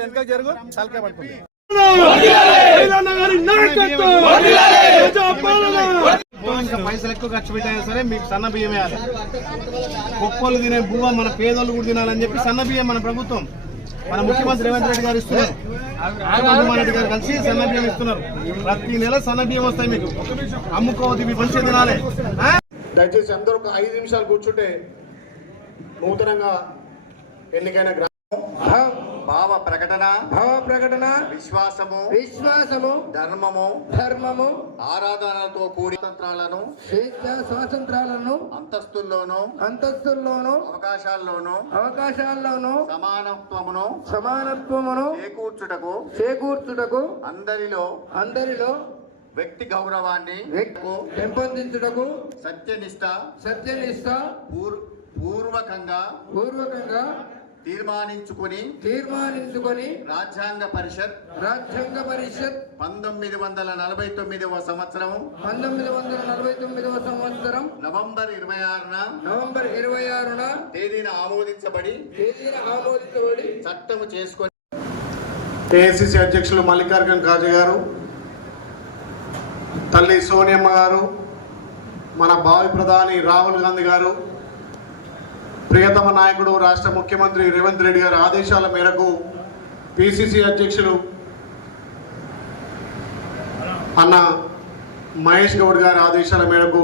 వెనక జరుగు తలకాయ పట్టుకుంది పైసలు ఎక్కువ ఖర్చు పెట్టైనా సరే మీకు సన్న బియ్యం వేయాలి. కుక్కలు తినే బువ్వ మన పేదోళ్ళు కూడా తినాలని చెప్పి సన్న బియ్యం మన ప్రభుత్వం మన ముఖ్యమంత్రి రేవంత్ రెడ్డి గారు ఇస్తున్నారు. జగన్మోహన్ రెడ్డి గారు కలిసి సన్న బియ్యం ఇస్తున్నారు. ప్రతి నెల సన్న బియ్యం వస్తాయి మీకు. అమ్ముకోవద్దు, మీ మంచిగా తినాలి. దయచేసి అందరూ ఒక 5 నిమిషాలు కూర్చుంటే నూతనంగా ఎన్నికైన భావ ప్రకటన విశ్వాసము ధర్మము ఆరాధనలతో కూడి స్వాతంత్రాలను అంతస్తుల్లోనూ అవకాశాల్లోనూ సమానత్వమును చేకూర్చుటకు అందరిలో వ్యక్తి గౌరవాన్ని పెంపొందించుటకు సత్యనిష్ట పూర్వకంగా తీర్మానించుకొని రాజ్యాంగ పరిషత్ 1949వ సంవత్సరం నవంబర్ 26న తేదీన ఆమోదించబడి చట్టము చేసుకొని ఏఐసిసి అధ్యక్షులు మల్లికార్జున ఖార్గే గారు, తల్లి సోనియమ్మ గారు, మన భావి ప్రధాని రాహుల్ గాంధీ గారు, ప్రియతమ నాయకుడు రాష్ట్ర ముఖ్యమంత్రి రేవంత్ రెడ్డి గారి ఆదేశాల మేరకు పిసిసి అధ్యక్షులు అన్న మహేష్ గౌడ్ గారి ఆదేశాల మేరకు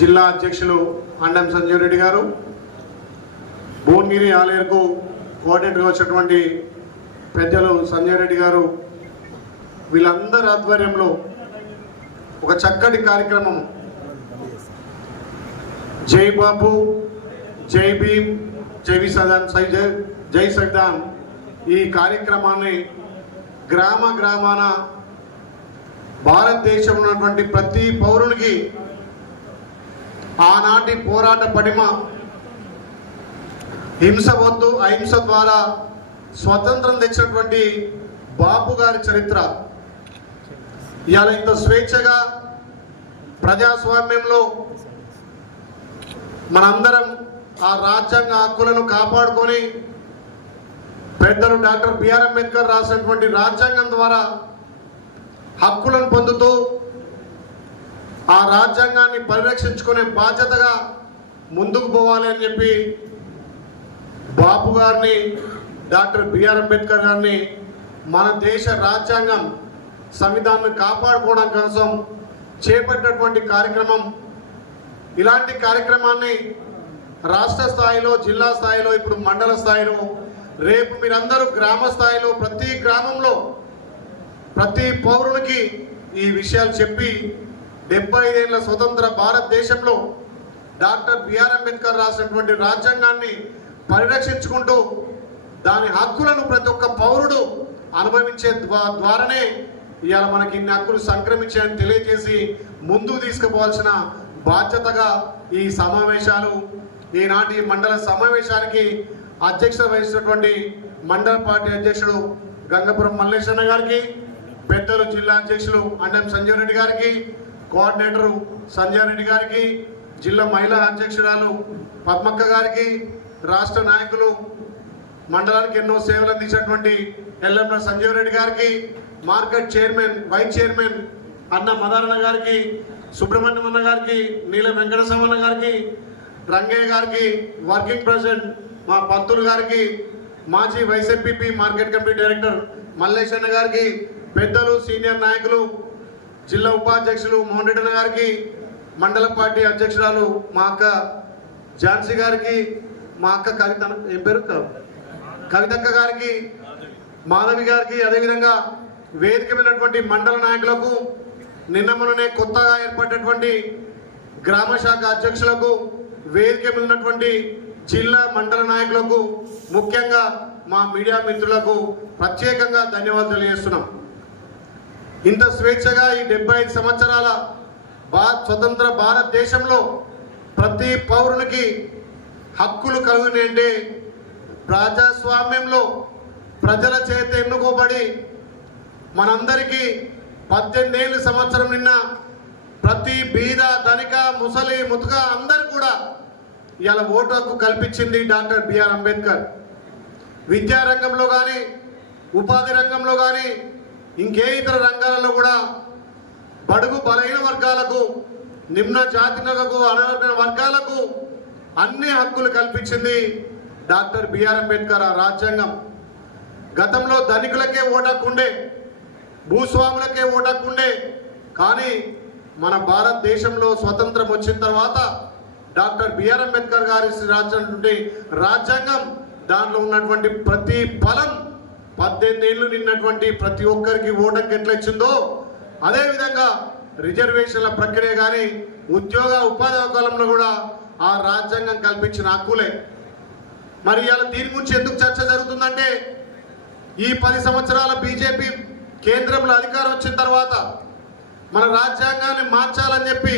జిల్లా అధ్యక్షులు అండం సంజీవ్ రెడ్డి గారు, భువనగిరి ఆలయకు కోఆర్డినేటర్గా వచ్చినటువంటి పెద్దలు సంజయ్ రెడ్డి గారు, వీళ్ళందరి ఆధ్వర్యంలో ఒక చక్కటి కార్యక్రమం జై బాబు, జై భీమ్, జై సంవిధాన్ ఈ కార్యక్రమాన్ని గ్రామాన భారతదేశంలో ఉన్నటువంటి ప్రతి పౌరునికి ఆనాటి పోరాట పడిమ, హింస వద్దు అహింస ద్వారా స్వతంత్రం తెచ్చినటువంటి బాపు గారి చరిత్ర ఇవాళ ఇంత స్వేచ్ఛగా ప్రజాస్వామ్యంలో మనందరం ఆ రాజ్యాంగ హక్కులను కాపాడుకొని పెద్దలు డాక్టర్ బిఆర్ అంబేద్కర్ రాసినటువంటి రాజ్యాంగం ద్వారా హక్కులను పొందుతూ ఆ రాజ్యాంగాన్ని పరిరక్షించుకునే బాధ్యతగా ముందుకు పోవాలి అని చెప్పి బాపు గారిని, డాక్టర్ బిఆర్ అంబేద్కర్ గారిని మన దేశ రాజ్యాంగం సంవిధానాన్ని కాపాడుకోవడం కోసం చేపట్టినటువంటి కార్యక్రమం. ఇలాంటి కార్యక్రమాన్ని రాష్ట్ర స్థాయిలో, జిల్లా స్థాయిలో, ఇప్పుడు మండల స్థాయిలో, రేపు మీరందరూ గ్రామ స్థాయిలో ప్రతి గ్రామంలో ప్రతి పౌరునికి ఈ విషయాలు చెప్పి 75 ఏళ్ల స్వతంత్ర భారతదేశంలో డాక్టర్ బిఆర్ అంబేద్కర్ రాసినటువంటి రాజ్యాంగాన్ని పరిరక్షించుకుంటూ దాని హక్కులను ప్రతి ఒక్క పౌరుడు అనుభవించే ద్వారానే ఇవాళ మనకి ఇన్ని హక్కులు సంక్రమించాయని తెలియజేసి ముందుకు తీసుకుపోవాల్సిన బాధ్యతగా ఈ సమావేశాలు, ఈనాటి మండల సమావేశానికి అధ్యక్షత వహిస్తున్నటువంటి మండల పార్టీ అధ్యక్షుడు గంగపురం మల్లేశన్న గారికి, పెద్దలు జిల్లా అధ్యక్షులు అండం సంజయ్ రెడ్డి గారికి, కోఆర్డినేటరు సంజయ్ రెడ్డి గారికి, జిల్లా మహిళా అధ్యక్షురాలు పద్మక్క గారికి, రాష్ట్ర నాయకులు మండలానికి ఎన్నో సేవలు అందించినటువంటి ఎల్ఎంల సంజీవ్ రెడ్డి గారికి, మార్కెట్ చైర్మన్, వైస్ చైర్మన్ అన్న మదారణ గారికి, సుబ్రహ్మణ్యం అన్న గారికి, నీల వెంకటస్వామి గారికి, రంగయ్య గారికి, వర్కింగ్ ప్రెసిడెంట్ మా పంతులు గారికి, మాజీ vice MPP market committee director Mallesanna గారికి, పెద్దలు సీనియర్ నాయకులు జిల్లా ఉపాధ్యక్షులు మోహన్ రెడ్డి గారికి, మండల పార్టీ అధ్యక్షురాలు మా అక్క ఝాన్సీ గారికి, మా అక్క కవితక్క గారికి, మాధవి గారికి, అదేవిధంగా వేదిక మీదటువంటి మండల నాయకులకు, నిన్న మొన్ననే కొత్తగా ఏర్పడినటువంటి గ్రామ శాఖ అధ్యక్షులకు, వేదిక మీద ఉన్నటువంటి జిల్లా మండల నాయకులకు, ముఖ్యంగా మా మీడియా మిత్రులకు ప్రత్యేకంగా ధన్యవాదాలు తెలియజేస్తున్నాం. ఇంత స్వేచ్ఛగా ఈ 75 సంవత్సరాల స్వతంత్ర భారతదేశంలో ప్రతి పౌరునికి హక్కులు కలిగినాయి అంటే ప్రజాస్వామ్యంలో ప్రజల చేత ఎన్నుకోబడి మనందరికీ 18 సంవత్సరం నిన్న ప్రతి బీద ధనిక ముసలి ముతుక అందరు కూడా ఇవాళ ఓటు హక్కు కల్పించింది డాక్టర్ బిఆర్ అంబేద్కర్. విద్యారంగంలో కానీ ఉపాధి రంగంలో కానీ ఇంకే ఇతర రంగాలలో కూడా బడుగు బలహీన వర్గాలకు నిమ్న జాతిలకు అనర్హ వర్గాలకు అన్ని హక్కులు కల్పించింది డాక్టర్ బిఆర్ అంబేద్కర్. ఆ రాజ్యాంగం గతంలో ధనికులకే ఓటు హక్కు ఉండే, భూస్వాములకే ఓటు హక్కు ఉండే, కానీ మన భారతదేశంలో స్వతంత్రం వచ్చిన తర్వాత డాక్టర్ బిఆర్ అంబేద్కర్ గారి రాసినటువంటి రాజ్యాంగం దానిలో ఉన్నటువంటి ప్రతి ఫలం 18 ఏళ్ళు నిన్నటువంటి ప్రతి ఒక్కరికి ఓటు హక్కు ఎట్లా ఇచ్చిందో అదేవిధంగా రిజర్వేషన్ల ప్రక్రియ కానీ ఉద్యోగ ఉపాధి అవకాశంలో కూడా ఆ రాజ్యాంగం కల్పించిన హక్కులే. మరి ఇలా దీని గురించి ఎందుకు చర్చ జరుగుతుందంటే ఈ 10 సంవత్సరాల బీజేపీ కేంద్రంలో అధికారం వచ్చిన తర్వాత మన రాజ్యాంగాన్ని మార్చాలని చెప్పి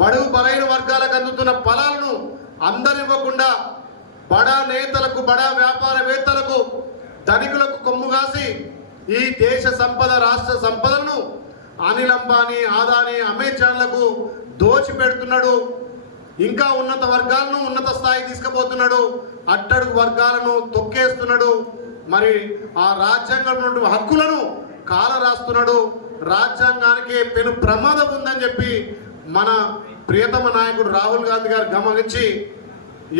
బడుగు బలైన వర్గాలకు అందుతున్న ఫలాలను అందరివ్వకుండా బడా నేతలకు బడా వ్యాపారవేత్తలకు ధనికులకు కొమ్ముగాసి ఈ దేశ సంపద రాష్ట్ర సంపదలను అనిల్ అంబానీ అదానీ అమెజాన్లకు దోచిపెడుతున్నాడు. ఇంకా ఉన్నత వర్గాలను ఉన్నత స్థాయికి తీసుకుపోతున్నాడు, అట్టడుగు వర్గాలను తొక్కేస్తున్నాడు. మరి ఆ రాజ్యాంగం నుండి హక్కులను కాల రాస్తున్నాడు. రాజ్యాంగానికి పెను ప్రమాదం ఉందని చెప్పి మన ప్రియతమ నాయకుడు రాహుల్ గాంధీ గారు గమనించి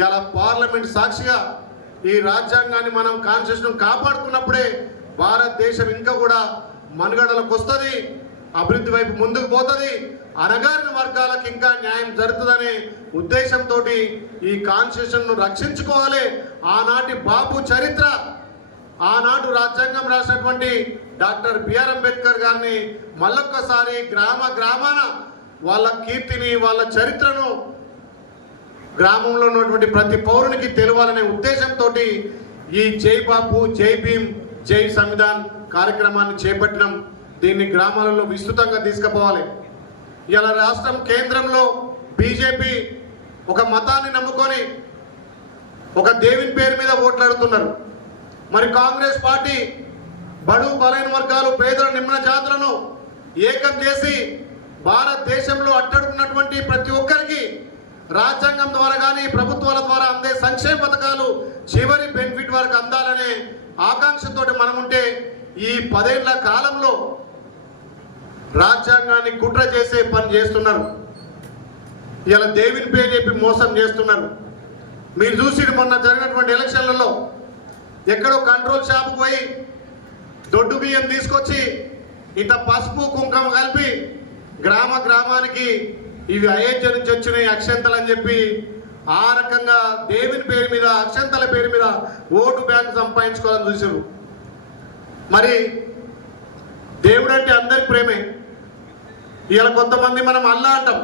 ఇలా పార్లమెంట్ సాక్షిగా ఈ రాజ్యాంగాన్ని మనం కాన్స్టిట్యూషన్ కాపాడుకున్నప్పుడే భారతదేశం ఇంకా కూడా మనుగడలకు వస్తుంది, అభివృద్ధి వైపు ముందుకు పోతుంది, అణగారిన వర్గాలకు ఇంకా న్యాయం జరుగుతుందనే ఉద్దేశంతో ఈ కాన్స్టిట్యూషన్ను రక్షించుకోవాలి. ఆనాటి బాబు చరిత్ర, ఆనాడు రాజ్యాంగం రాసినటువంటి డాక్టర్ బిఆర్ అంబేద్కర్ గారిని మళ్ళొక్కసారి గ్రామ గ్రామాన వాళ్ళ కీర్తిని వాళ్ళ చరిత్రను గ్రామంలో ఉన్నటువంటి ప్రతి పౌరునికి తెలవాలనే ఉద్దేశంతో ఈ జై బాపు జై భీమ్ జై సంవిధాన్ కార్యక్రమాన్ని చేపట్టినాం. దీన్ని గ్రామాలలో విస్తృతంగా తీసుకుపోవాలి. ఇలా రాష్ట్రం కేంద్రంలో బీజేపీ ఒక మతాన్ని నమ్ముకొని ఒక దేవుని పేరు మీద ఓట్లాడుతున్నారు. మరి కాంగ్రెస్ పార్టీ బడుగు బలైన వర్గాలు పేదల నిమ్న జాతులను ఏకం చేసి భారతదేశంలో అట్టడుకున్నటువంటి ప్రతి ఒక్కరికి రాజ్యాంగం ద్వారా కానీ ప్రభుత్వాల ద్వారా అందే సంక్షేమ పథకాలు చివరి బెనిఫిట్ వరకు అందాలనే ఆకాంక్షతో మనముంటే ఈ 10 ఏళ్ల కాలంలో రాజ్యాంగాన్ని కుట్ర చేసే పని చేస్తున్నారు. ఇలా దేవుని పేరు చెప్పి మోసం చేస్తున్నారు. మీరు చూసి మొన్న జరిగినటువంటి ఎలక్షన్లలో ఎక్కడో కంట్రోల్ షాప్ పోయి దొడ్డు బియ్యం తీసుకొచ్చి ఇంత పసుపు కుంకుమ కలిపి గ్రామ గ్రామానికి ఇవి అయోధ్య నుంచి వచ్చినాయి అక్షంతలు అని చెప్పి ఆ రకంగా దేవుని పేరు మీద అక్షంతల పేరు మీద ఓటు బ్యాంకు సంపాదించుకోవాలని చూశారు. మరి దేవుడు అంటే అందరికి ప్రేమే. ఇవాళ కొంతమంది మనం అల్లా అంటాం,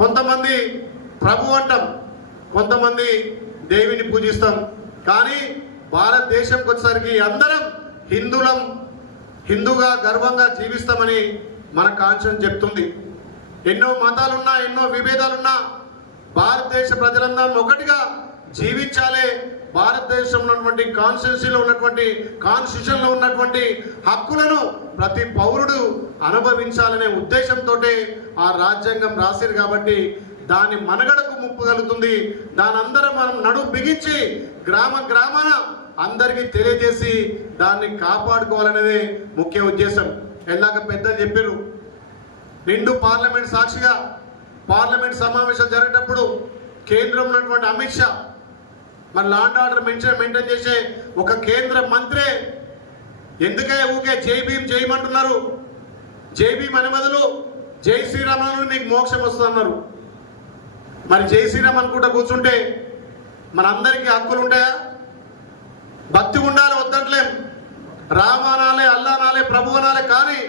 కొంతమంది ప్రభు అంటాం, కొంతమంది దేవిని పూజిస్తాం. కానీ భారతదేశంకి వచ్చేసరికి అందరం హిందువులం, హిందూగా గర్వంగా జీవిస్తామని మన కాన్స్టిట్యూషన్ చెప్తుంది. ఎన్నో మతాలున్నా ఎన్నో విభేదాలున్నా భారతదేశ ప్రజలందరం ఒకటిగా జీవించాలి. భారతదేశంలో ఉన్నటువంటి కాన్స్టిట్యూషన్లో ఉన్నటువంటి హక్కులను ప్రతి పౌరుడు అనుభవించాలనే ఉద్దేశంతో ఆ రాజ్యాంగం రాశారు. కాబట్టి దాని మనుగడకు ముప్పు కలుగుతుంది. దాని అందరం మనం నడుము బిగించి గ్రామ గ్రామాన అందరికీ తెలియజేసి దాన్ని కాపాడుకోవాలనేదే ముఖ్య ఉద్దేశం. ఎలాగ పెద్దలు చెప్పారు, నిండు పార్లమెంట్ సాక్షిగా పార్లమెంట్ సమావేశం జరిగేటప్పుడు కేంద్రంలో ఉన్నటువంటి అమిత్ షా మన లాండ్ ఆర్డర్ మెయింటైన్ చేసే ఒక కేంద్ర మంత్రే ఎందుకే ఊకే జై భీమ్ చేయమంటున్నారు, జై భీమ్ అనే బదులు జై శ్రీరామ్ నీకు మోక్షం వస్తుంది అన్నారు. మరి జై శ్రీరామ్ అనుకుంటా కూర్చుంటే మనందరికీ హక్కులు ఉంటాయా? భక్తి ఉండాలి వద్దట్లేం, రామానాలే అల్లానాలే ప్రభు అనాలే. కానీ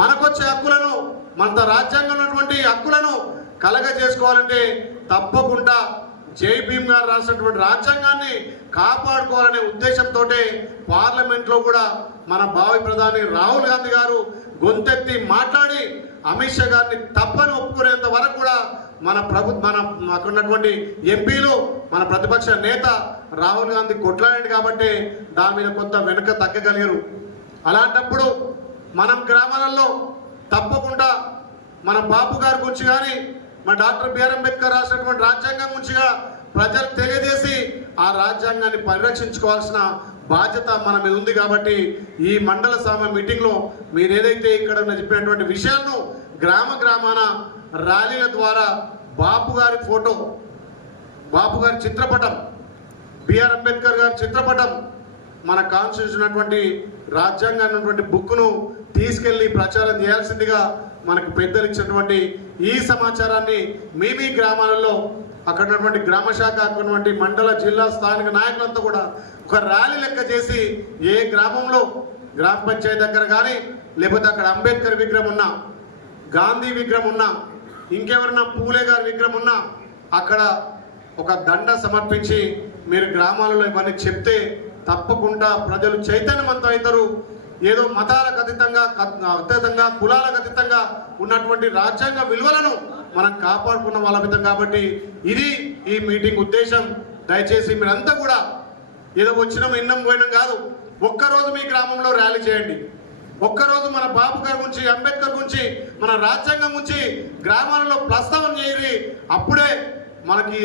మనకొచ్చే హక్కులను మన రాజ్యాంగంలో ఉన్నటువంటి హక్కులను కలగజేసుకోవాలంటే తప్పకుండా జై భీమ్ గారు రాసినటువంటి రాజ్యాంగాన్ని కాపాడుకోవాలనే ఉద్దేశంతో పార్లమెంట్లో కూడా మన భావి ప్రధాని రాహుల్ గాంధీ గారు గొంతెత్తి మాట్లాడి అమిత్ షా గారిని తప్పని ఒప్పుకునేంత వరకు కూడా మాకున్నటువంటి ఎంపీలు, మన ప్రతిపక్ష నేత రాహుల్ గాంధీ కొట్లాడాడు కాబట్టి దాని మీద కొంత వెనుక తగ్గగలిగారు. అలాంటప్పుడు మనం గ్రామాలలో తప్పకుండా మన బాపు గారి గురించి కానీ మన డాక్టర్ బిఆర్ అంబేద్కర్ రాసినటువంటి రాజ్యాంగం గురించిగా ప్రజలకు తెలియజేసి ఆ రాజ్యాంగాన్ని పరిరక్షించుకోవాల్సిన బాధ్యత మన మీద ఉంది. కాబట్టి ఈ మండల సభ మీటింగ్లో మీరు ఏదైతే ఇక్కడ చెప్పినటువంటి విషయాలను గ్రామాన ర్యాలీల ద్వారా బాపు గారి ఫోటో, బాపు గారి చిత్రపటం, బిఆర్ అంబేద్కర్ గారి చిత్రపటం, మన కాన్స్టిట్యూషన్ ఉన్నటువంటి రాజ్యాంగాన్ని ఉన్నటువంటి బుక్ను తీసుకెళ్లి ప్రచారం చేయాల్సిందిగా మనకు పెద్దలు ఇచ్చినటువంటి ఈ సమాచారాన్ని మీ గ్రామాలలో అక్కడ ఉన్నటువంటి గ్రామ శాఖ అటువంటి మండల జిల్లా స్థానిక నాయకులంతా కూడా ఒక ర్యాలీ లెక్క చేసి ఏ గ్రామంలో గ్రామ పంచాయతీ దగ్గర కానీ లేకపోతే అక్కడ అంబేద్కర్ విగ్రహం ఉన్నా, గాంధీ విగ్రహం ఉన్నా, ఇంకెవరన్నా పూలే గారి విగ్రహం ఉన్నా అక్కడ ఒక దండ సమర్పించి మీరు గ్రామాలలో ఇవన్నీ చెప్తే తప్పకుండా ప్రజలు చైతన్యవంతం అవుతారు. ఏదో మతాలకు అతీతంగా కులాలకు అతీతంగా ఉన్నటువంటి రాజ్యాంగ విలువలను మనం కాపాడుకున్న వాళ్ళం కాబట్టి ఇది ఈ మీటింగ్ ఉద్దేశం. దయచేసి మీరంతా కూడా ఏదో వచ్చినాం ఇన్నం పోయినాం కాదు, ఒక్కరోజు మీ గ్రామంలో ర్యాలీ చేయండి. ఒక్కరోజు మన బాబు గారి గురించి, అంబేద్కర్ గురించి, మన రాజ్యాంగం గురించి గ్రామాలలో ప్రస్తావన చేయాలి. అప్పుడే మనకి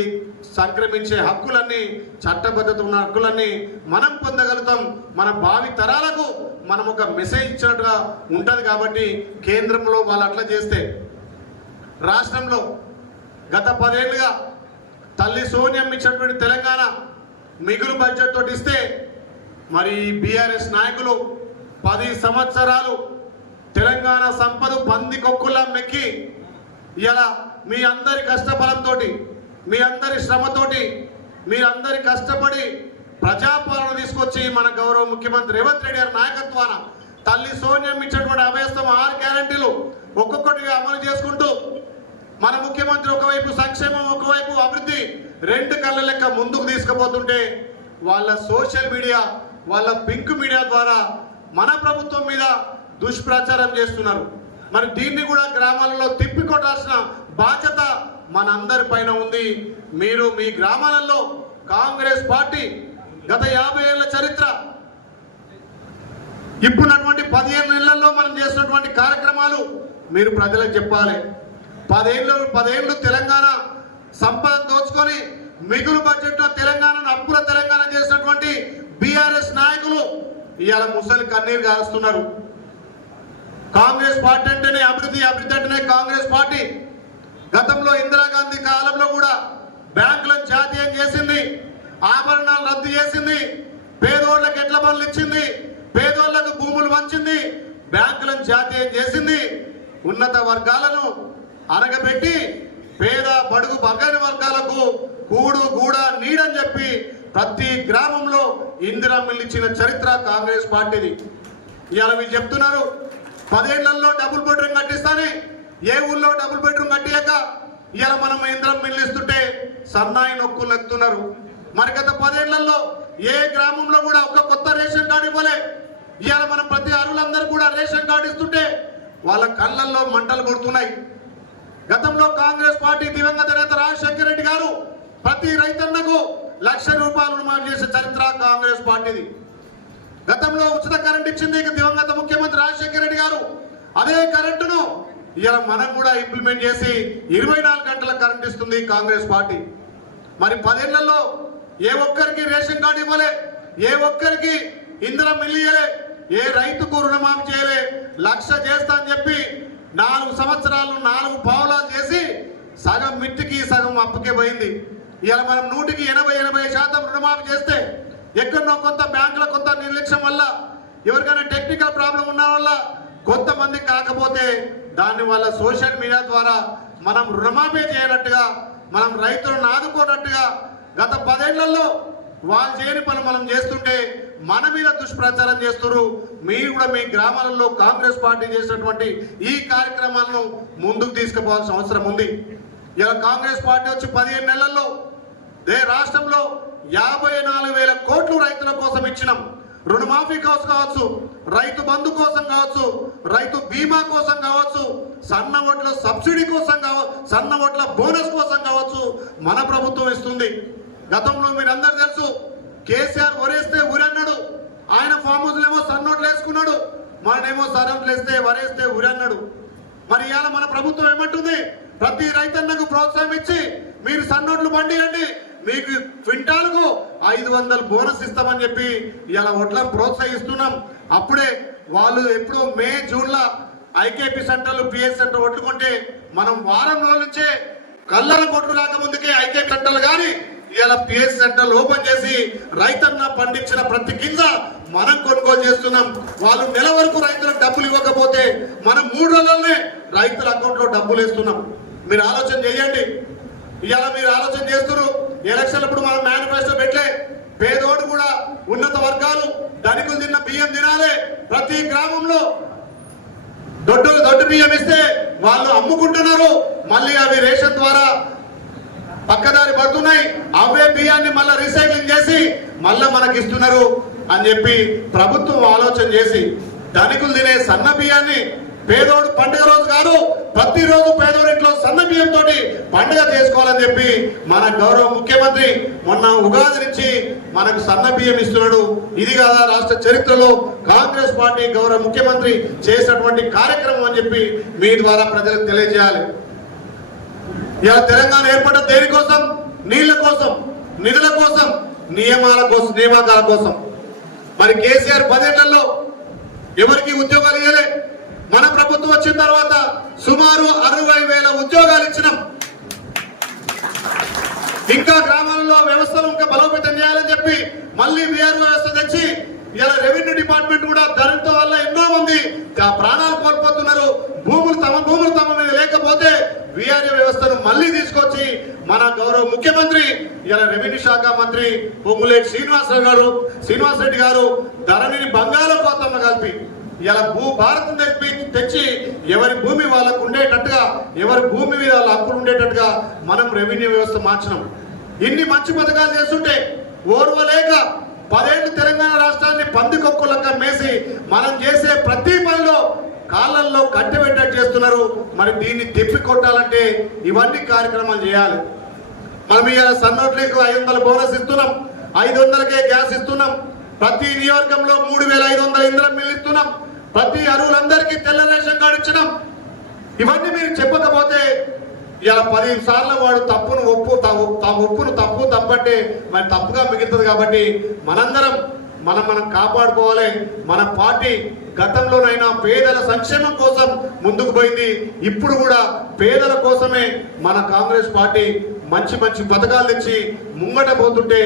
సంక్రమించే హక్కులన్నీ, చట్టబద్ధత ఉన్న హక్కులన్నీ మనం పొందగలుగుతాం. మన భావి తరాలకు మనం ఒక మెసేజ్ ఇచ్చినట్టుగా ఉంటుంది. కాబట్టి కేంద్రంలో వాళ్ళు అట్లా చేస్తే, రాష్ట్రంలో గత 10 ఏళ్ళుగా తల్లి సోనియమ్మ ఇచ్చినటువంటి తెలంగాణ మిగులు బడ్జెట్ తోటి ఇస్తే మరి బీఆర్ఎస్ నాయకులు 10 సంవత్సరాలు తెలంగాణ సంపద పందికొక్కులా మెక్కి ఇలా మీ అందరి కష్టబలంతో, మీ అందరి శ్రమతోటి, మీరందరి కష్టపడి ప్రజాపాలన తీసుకొచ్చి మన గౌరవ ముఖ్యమంత్రి రేవంత్ రెడ్డి గారి నాయకత్వాన తల్లి సోనియమ్మ ఇచ్చినటువంటి అభయస్థం 6 గ్యారంటీలు ఒక్కొక్కటిగా అమలు చేసుకుంటూ మన ముఖ్యమంత్రి ఒకవైపు సంక్షేమం, ఒకవైపు అభివృద్ధి 2 కళ్ళ లెక్క ముందుకు తీసుకుపోతుంటే వాళ్ళ సోషల్ మీడియా, వాళ్ళ పింక్ మీడియా ద్వారా మన ప్రభుత్వం మీద దుష్ప్రచారం చేస్తున్నారు. మరి దీన్ని కూడా గ్రామాలలో తిప్పికొట్టాల్సిన బాధ్యత మనందరి పైన ఉంది. మీరు మీ గ్రామాలలో కాంగ్రెస్ పార్టీ గత 50 ఏళ్ల చరిత్ర, ఇప్పుడున్నటువంటి 15 నెలల్లో మనం చేసినటువంటి కార్యక్రమాలు మీరు ప్రజలకు చెప్పాలి. 10 ఏళ్ళు తెలంగాణ సంపద దోచుకొని మిగులు బడ్జెట్లో తెలంగాణను అప్పుల తెలంగాణ చేసినటువంటి బీఆర్ఎస్ నాయకులు ఇవాళ ముసలి కన్నీరు కారుస్తున్నారు. కాంగ్రెస్ పార్టీ అంటేనే అభివృద్ధి, అభివృద్ధి అంటేనే కాంగ్రెస్ పార్టీ. గతంలో ఇందిరాగాంధీ కాలంలో కూడా బ్యాంకులను జాతీయం చేసింది, ఆభరణాలు రద్దు చేసింది, పేదోళ్లకు ఎట్ల పనులు ఇచ్చింది, పేదోళ్లకు భూములు వంచింది, బ్యాంకులను జాతీయం చేసింది, ఉన్నత వర్గాలను అనగబెట్టి పేద బడుగు బగ్గని వర్గాలకు కూడు గూడ నీడని చెప్పి ప్రతి గ్రామంలో ఇందిరా మిల్లు ఇచ్చిన చరిత్ర కాంగ్రెస్ పార్టీది. ఇవాళ మీరు చెప్తున్నారు 10 ఏళ్లలో డబుల్ బెడ్రూమ్ కట్టిస్తానే, ఏ ఊళ్ళో డబుల్ బెడ్రూమ్ కట్టియాక ఇవాళ మనం ఇందిరా మిల్లు ఇస్తుంటే సన్నాయి నొక్కులు ఎత్తున్నారు. మరి గత 10 ఏళ్లలో ఏ గ్రామంలో కూడా ఒక కొత్త రేషన్ కార్డు ఇవ్వలే. ఇవాళ మనం ప్రతి అర్హులందరూ కూడా రేషన్ కార్డు ఇస్తుంటే వాళ్ళ కళ్ళల్లో మంటలు కొడుతున్నాయి. గతంలో కాంగ్రెస్ పార్టీ దివంగత నేత రాజశేఖర రెడ్డి గారు ప్రతి రైతన్నకు ₹1,00,000 రుణమాఫీ చేసే చరిత్ర కాంగ్రెస్ పార్టీది. గతంలో ఉచిత కరెంట్ ఇచ్చింది దివంగత ముఖ్యమంత్రి రాజశేఖర రెడ్డి గారు. అదే కరెంటును ఇలా మనం కూడా ఇంప్లిమెంట్ చేసి 24 గంటల కరెంట్ ఇస్తుంది కాంగ్రెస్ పార్టీ. మరి 10 ఏళ్లలో ఏ ఒక్కరికి రేషన్ కార్డు ఇవ్వలే, ఏ ఒక్కరికి ఇందిరా మిల్లు ఇవ్వలే, ఏ రైతుకు రుణమాఫీ చేయలే. 1,00,000 చేస్తా అని చెప్పి 4 సంవత్సరాలు 4 పావులాలు చేసి సగం మిట్టికి సగం అప్పుకే పోయింది. ఇలా మనం 100% రుణమాఫీ చేస్తే ఎక్కడో కొంత బ్యాంకుల కొంత నిర్లక్ష్యం వల్ల, ఎవరికైనా టెక్నికల్ ప్రాబ్లం ఉన్న వల్ల కొంతమంది కాకపోతే దాన్ని వాళ్ళ సోషల్ మీడియా ద్వారా మనం రుణమాఫీ చేయనట్టుగా, మనం రైతులను ఆదుకోనట్టుగా గత 10 ఏళ్లలో వాళ్ళు చేయని పని మనం చేస్తుంటే మన మీద దుష్ప్రచారం చేస్తున్నారు. మీరు కూడా మీ గ్రామాలలో కాంగ్రెస్ పార్టీ చేసినటువంటి ఈ కార్యక్రమాలను ముందుకు తీసుకుపోవాల్సిన అవసరం ఉంది. ఇలా కాంగ్రెస్ పార్టీ వచ్చి 15 నెలల్లో రాష్ట్రంలో 54,000 కోట్లు రైతుల కోసం ఇచ్చినాం. రుణమాఫీ కోసం కావచ్చు, రైతు బంధు కోసం కావచ్చు, రైతు బీమా కోసం కావచ్చు, సన్న వడ్ల సబ్సిడీ కోసం సన్న వడ్ల బోనస్ కోసం కావచ్చు మన ప్రభుత్వం ఇస్తుంది. గతంలో మీరు అందరు తెలుసు, కేసీఆర్ వరేస్తే ఉరన్నాడు, ఆయన ఫామ్ హౌస్ ఏమో సన్నోట్లు వేసుకున్నాడు, మననేమో సన్నోట్లు వేస్తే వరేస్తే ఉరన్నాడు. మరి ఇవాళ మన ప్రభుత్వం ఏమంటుంది, ప్రతి రైతన్నకు ప్రోత్సాహం ఇచ్చి మీరు సన్నోట్లు పండియండి, మీకు క్వింటాలకు 500 బోనస్ ఇస్తామని చెప్పి ఇలా వడ్లను ప్రోత్సహిస్తున్నాం. అప్పుడే వాళ్ళు ఎప్పుడో మే జూన్లో ఐకేపీ సెంటర్లు పిఎస్ సెంటర్ కొట్టుకుంటే మనం వారం రోజుల నుంచే కళ్ళల కొట్లు రాకముందుకే ఐకేపీ సెంటర్లు కానీ ఇలా పిఎస్ సెంటర్లు ఓపెన్ చేసి రైతన్న పండించిన ప్రతి గింజ మనం కొనుగోలు చేస్తున్నాం. వాళ్ళు నెల వరకు రైతులకు డబ్బులు ఇవ్వకపోతే మనం 3 రోజుల్లోనే రైతుల అకౌంట్లో డబ్బులు వేస్తున్నాం. మీరు ఆలోచన చేయండి. ఇవాళ మీరు ఆలోచన చేస్తున్నారు, ఎలక్షన్లప్పుడు మనం మేనిఫెస్టో పెట్టలే, పేదోడు కూడా ఉన్నత వర్గాలు ధనికులు తిన్న బియ్యం తినాలి. ప్రతి గ్రామంలో దొడ్డు బియ్యం ఇస్తే వాళ్ళు అమ్ముకుంటున్నారు, మళ్ళీ అవి రేషన్ ద్వారా పక్కదారి పడుతున్నాయి. అవే బియ్యాన్ని మళ్ళీ రీసైక్లింగ్ చేసి మళ్ళీ మనకి ఇస్తున్నారు అని చెప్పి ప్రభుత్వం ఆలోచన చేసి ధనికులు తినే సన్న బియ్యాన్ని పేదోడు పండుగ రోజు కాదు, ప్రతిరోజు పేదోడింట్లో సన్న బియ్యంతో పండుగ చేసుకోవాలని చెప్పి మన గౌరవ ముఖ్యమంత్రి మొన్న ఉగాది నుంచి మనకు సన్న బియ్యం ఇస్తున్నాడు. ఇది కదా రాష్ట్ర చరిత్రలో కాంగ్రెస్ పార్టీ గౌరవ ముఖ్యమంత్రి చేసినటువంటి కార్యక్రమం అని చెప్పి మీ ద్వారా ప్రజలకు తెలియజేయాలి. ఇలా తెలంగాణ ఏర్పడ్డ దేనికోసం? నీళ్ల కోసం, నిధుల కోసం, నియామకాల కోసం. మరి కేసీఆర్ 10 ఏళ్లలో ఎవరికి ఉద్యోగాలు ఇవ్వలే. మన ప్రభుత్వం వచ్చిన తర్వాత సుమారు 60,000 ఉద్యోగాలు ఇచ్చినాం. ఇంకా గ్రామాలలో వ్యవస్థలు ఇంకా బలోపేతం చేయాలని చెప్పి మళ్ళీ వీఆర్ వ్యవస్థ తెచ్చి ఇలా రెవెన్యూ డిపార్ట్మెంట్ కూడా ధరణితో వల్ల ఎన్నో మంది ప్రాణాలు కోల్పోతున్నారు. తమ భూములు తమ మీద లేకపోతే వీఆర్ఏ వ్యవస్థను మళ్ళీ తీసుకొచ్చి మన గౌరవ ముఖ్యమంత్రి ఇలా రెవెన్యూ శాఖ మంత్రి పొంగులేటి శ్రీనివాసరెడ్డి గారు ధరణిని బంగాళాఖాతంలో కలిపి ఇలా భారతం తెచ్చి ఎవరి భూమి వాళ్ళకు ఉండేటట్టుగా, ఎవరి భూమి మీద వాళ్ళ హక్కులు ఉండేటట్టుగా మనం రెవెన్యూ వ్యవస్థ మార్చినాం. ఇన్ని మంచి పథకాలు చేస్తుంటే ఓర్వలేక 10 ఏళ్ళు తెలంగాణ రాష్ట్రాన్ని పందికొక్కులక మేసి మనం చేసే ప్రతి పనిలో కాళ్ళల్లో కట్టెబెట్టేట్టు చేస్తున్నారు. మరి దీన్ని తిప్పి కొట్టాలంటే ఇవన్నీ కార్యక్రమాలు చేయాలి. మనం ఇలా సన్నోట్లకు 500 బోనస్ ఇస్తున్నాం, 500కే గ్యాస్ ఇస్తున్నాం, ప్రతి నియోజకంలో 3,500 ఇంధనం మిల్లు ఇస్తున్నాం, ప్రతి అరువులందరికీ తెల్ల రేషన్ కార్డు ఇచ్చినాం. ఇవన్నీ మీరు చెప్పకపోతే ఇలా 10 సార్లు వాడు ఒప్పును తప్పంటే మరి తప్పుగా మిగులుతుంది. కాబట్టి మనందరం మనం కాపాడుకోవాలి. మన పార్టీ గతంలోనైనా పేదల సంక్షేమం కోసం ముందుకు పోయింది, ఇప్పుడు కూడా పేదల కోసమే మన కాంగ్రెస్ పార్టీ మంచి పథకాలు తెచ్చి ముంగట పోతుంటే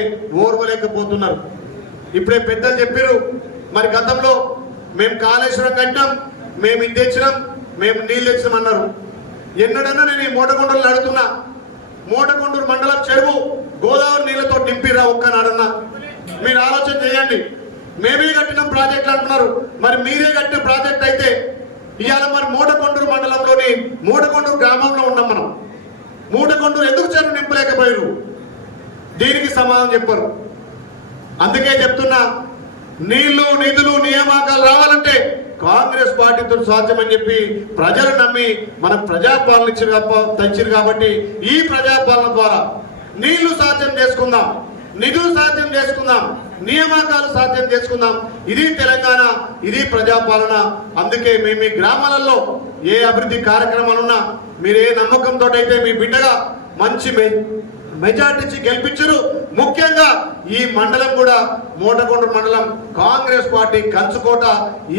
ఓర్వలేకపోతున్నారు. ఇప్పుడే పెద్దలు చెప్పారు, మరి గతంలో మేము కాళేశ్వరం కట్టాం, మేము ఇది తెచ్చినాం, మేము నీళ్ళు తెచ్చినాం అన్నారు. ఎన్నడన్నా నేను ఈ మోటకొండలు అడుగుతున్నా, మోటకొండూరు మండలం చెరువు గోదావరి నీళ్లతో నింపిరా ఒక్కనాడన్నా? మీరు ఆలోచన చేయండి. మేమే కట్టిన ప్రాజెక్టులు అంటున్నారు, మరి మీరే కట్టిన ప్రాజెక్ట్ అయితే ఇవాళ మరి మోటకొండూరు మండలంలోని మోటకొండూరు గ్రామంలో ఉన్నాం మనం. మోటకొండూరు ఎందుకు చెరువు నింపలేకపోయారు? దీనికి సమాధానం చెప్పరు. అందుకే చెప్తున్నా, నీళ్లు నిధులు నియామకాలు రావాలంటే కాంగ్రెస్ పార్టీతో సాధ్యమని చెప్పి ప్రజలు నమ్మి మనం ప్రజాపాలన తెచ్చారు. కాబట్టి ఈ ప్రజాపాలన ద్వారా నీళ్లు సాధ్యం చేసుకుందాం, నిధులు సాధ్యం చేసుకుందాం, నియామకాలు సాధ్యం చేసుకుందాం. ఇది తెలంగాణ, ఇది ప్రజాపాలన. అందుకే మేము మీ గ్రామాలలో ఏ అభివృద్ధి కార్యక్రమాలున్నా మీరు ఏ నమ్మకంతో అయితే మీ బిడ్డగా మంచి మెజార్టీ గెలిపించరు. ముఖ్యంగా ఈ మండలం కూడా మోటకొండూరు మండలం కాంగ్రెస్ పార్టీ కంచుకోట.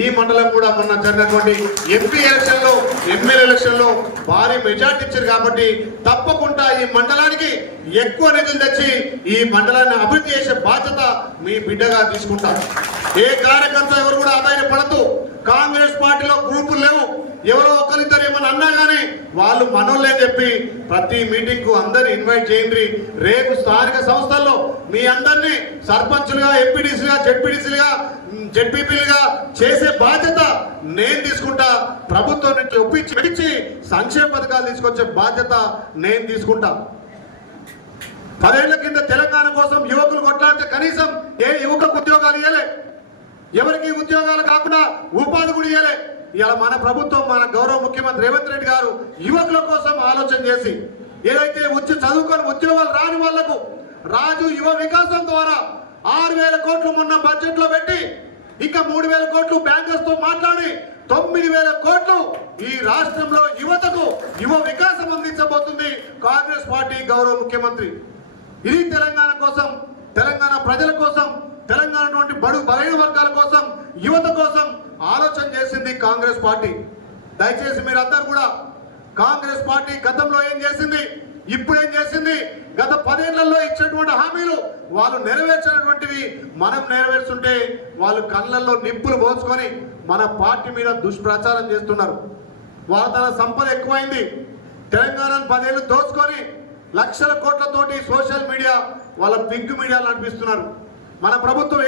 ఈ మండలం కూడా మొన్న జరిగినటువంటి ఎంపీ ఎలక్షన్లో, ఎమ్మెల్యే ఎలక్షన్లో భారీ మెజార్టీ ఇచ్చారు. కాబట్టి తప్పకుండా ఈ మండలానికి ఎక్కువ నిధులు తెచ్చి ఈ మండలాన్ని అభివృద్ధి చేసే బాధ్యత మీ బిడ్డగా తీసుకుంటారు. ఏ కార్యకర్త ఎవరు కూడా ఆదాయపడద్దు. కాంగ్రెస్ పార్టీలో గ్రూపులు లేవు. ఎవరో ఒకరిద్దరు ఏమన్నా అన్నా కానీ వాళ్ళు మనోళ్ళే చెప్పి ప్రతి మీటింగ్ కు అందరిని ఇన్వైట్ చేయండి. రేపు స్థానిక సంస్థల్లో మీ అందరినీ సర్పంచులుగా, ఎంపీడీసీలుగా, జెడ్పీపీలుగా చేసే బాధ్యత నేను తీసుకుంటా. ప్రభుత్వం నుంచి ఒప్పించి సంక్షేమ పథకాలు తీసుకొచ్చే బాధ్యత నేను తీసుకుంటా. 10 ఏళ్ల కింద తెలంగాణ కోసం యువకులు కొట్లాడితే కనీసం ఏ యువకులకు ఉద్యోగాలు ఇవ్వలే, ఎవరికి ఉద్యోగాలు కాకుండా ఉపాధి కూడా ఇవ్వలే. ఇవాళ మన ప్రభుత్వం, మన గౌరవ ముఖ్యమంత్రి రేవంత్ రెడ్డి గారు యువకుల కోసం ఆలోచన చేసి ఏదైతే చదువుకొని ఉద్యోగాలు రాని వాళ్లకు రాజు యువ వికాసం ద్వారా 6,000 కోట్లు మొన్న బడ్జెట్ లో పెట్టి ఇంకా 3,000 కోట్లు బ్యాంకర్స్ తో మాట్లాడి 9,000 కోట్లు ఈ రాష్ట్రంలో యువతకు యువ వికాసం అందించబోతుంది కాంగ్రెస్ పార్టీ గౌరవ ముఖ్యమంత్రి. ఇది తెలంగాణ కోసం, తెలంగాణ ప్రజల కోసం, తెలంగాణ బడుగు బలైన వర్గాల కోసం, యువత కోసం ఆలోచన చేసింది కాంగ్రెస్ పార్టీ. దయచేసి మీరందరూ కూడా కాంగ్రెస్ పార్టీ గతంలో ఏం చేసింది, ఇప్పుడు ఏం చేసింది, గత 10 ఏళ్లలో ఇచ్చినటువంటి హామీలు వాళ్ళు నెరవేర్చినటువంటివి మనం నెరవేర్చుంటే వాళ్ళు కళ్ళల్లో నిప్పులు పోసుకొని మన పార్టీ మీద దుష్ప్రచారం చేస్తున్నారు. వాళ్ళ తన సంపద ఎక్కువైంది, తెలంగాణను 10 ఏళ్ళు దోచుకొని లక్షల కోట్లతోటి సోషల్ మీడియా వాళ్ళ బిగ్ మీడియా నడిపిస్తున్నారు. మన ప్రభుత్వం